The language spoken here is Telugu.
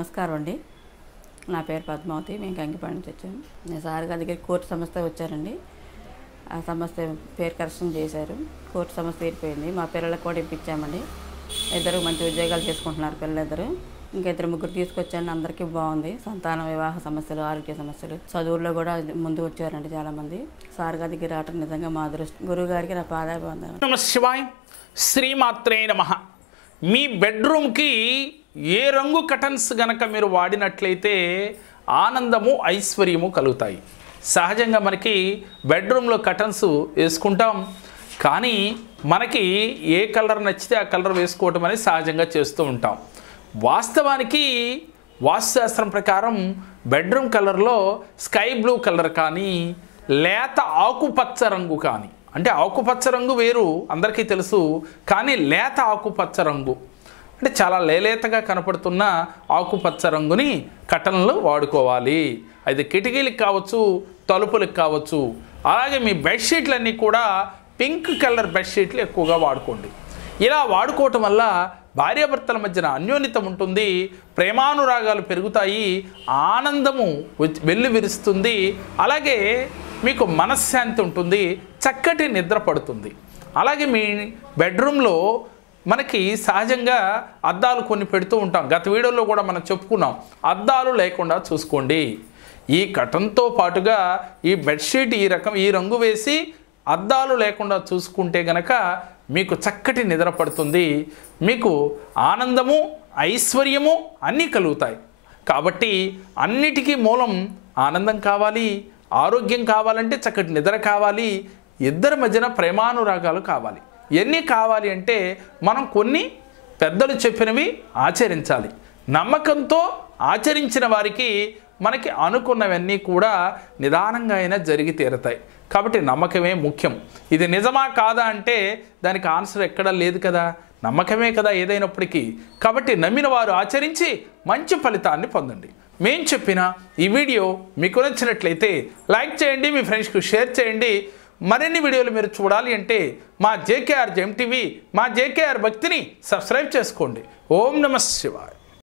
నమస్కారం అండి. నా పేరు పద్మావతి. మేము కంకిపాడు నుంచి వచ్చాము. నేను సార్ గారి దగ్గర కోర్టు సమస్య వచ్చానండి. ఆ సమస్య పేరు కరెక్షన్ చేశారు. కోర్టు సమస్య తీరిపోయింది. మా పిల్లలకు కూడా ఇప్పించామండి. ఇద్దరు మంచి ఉద్యోగాలు చేసుకుంటున్నారు పిల్లలిద్దరు. ఇంకా ఇద్దరు ముగ్గురు తీసుకొచ్చాను. అందరికీ బాగుంది. సంతానం, వివాహ సమస్యలు, ఆరోగ్య సమస్యలు, చదువుల్లో కూడా ముందు వచ్చారండి చాలామంది. సార్ గారి దగ్గర రావటం నిజంగా మా అదృష్టం. గురువు గారికి నా పాదాభివందనం. నమ శివాయ. శ్రీమాత్రే నమః. మీ బెడ్రూమ్కి ఏ రంగు కటన్స్ గనక మీరు వాడినట్లయితే ఆనందము, ఐశ్వర్యము కలుగుతాయి. సహజంగా మనకి బెడ్రూమ్లో కటన్స్ వేసుకుంటాం, కానీ మనకి ఏ కలర్ నచ్చితే ఆ కలర్ వేసుకోవటం అనేది సహజంగా చేస్తూ ఉంటాం. వాస్తవానికి వాస్తుశాస్త్రం ప్రకారం బెడ్రూమ్ కలర్లో స్కై బ్లూ కలర్ కానీ, లేత ఆకుపచ్చ రంగు కానీ, అంటే ఆకుపచ్చ రంగు వేరు అందరికీ తెలుసు, కానీ లేత ఆకుపచ్చ రంగు అంటే చాలా లేలేతగా కనపడుతున్న ఆకుపచ్చ రంగుని కటన్లు వాడుకోవాలి. అది కిటికీలకు కావచ్చు, తలుపులకు కావచ్చు. అలాగే మీ బెడ్షీట్లన్నీ కూడా పింక్ కలర్ బెడ్షీట్లు ఎక్కువగా వాడుకోండి. ఇలా వాడుకోవటం వల్ల భార్యాభర్తల మధ్యన అన్యోన్యత ఉంటుంది, ప్రేమానురాగాలు పెరుగుతాయి, ఆనందము వెల్లి విరుస్తుంది. అలాగే మీకు మనశ్శాంతి ఉంటుంది, చక్కటి నిద్ర పడుతుంది. అలాగే మీ బెడ్రూమ్లో మనకి సహజంగా అద్దాలు కొన్ని పెడుతూ ఉంటాం. గత వీడియోలో కూడా మనం చెప్పుకున్నాం. అద్దాలు లేకుండా చూసుకోండి. ఈ కటన్తో పాటుగా ఈ బెడ్షీట్ ఈ రంగు వేసి అద్దాలు లేకుండా చూసుకుంటే గనక మీకు చక్కటి నిద్ర పడుతుంది. మీకు ఆనందము, ఐశ్వర్యము అన్నీ కలుగుతాయి. కాబట్టి అన్నిటికీ మూలం ఆనందం కావాలి, ఆరోగ్యం కావాలంటే చక్కటి నిద్ర కావాలి, ఇద్దరి మధ్యన ప్రేమానురాగాలు కావాలి. ఎన్ని కావాలి అంటే మనం కొన్ని పెద్దలు చెప్పినవి ఆచరించాలి. నమ్మకంతో ఆచరించిన వారికి మనకి అనుకున్నవన్నీ కూడా నిదానంగా అయినా జరిగి తీరుతాయి. కాబట్టి నమ్మకమే ముఖ్యం. ఇది నిజమా కాదా అంటే దానికి ఆన్సర్ ఎక్కడా లేదు కదా, నమ్మకమే కదా ఏదైనప్పటికీ. కాబట్టి నమ్మిన వారు ఆచరించి మంచి ఫలితాన్ని పొందండి. మేము చెప్పిన ఈ వీడియో మీకు నచ్చినట్లయితే లైక్ చేయండి, మీ ఫ్రెండ్స్కి షేర్ చేయండి. మరిన్ని వీడియోలు మీరు చూడాలి అంటే మా జేకేఆర్ జెమ్ టీవీ, మా జేకేఆర్ భక్తిని సబ్స్క్రైబ్ చేసుకోండి. ఓం నమః శివాయ.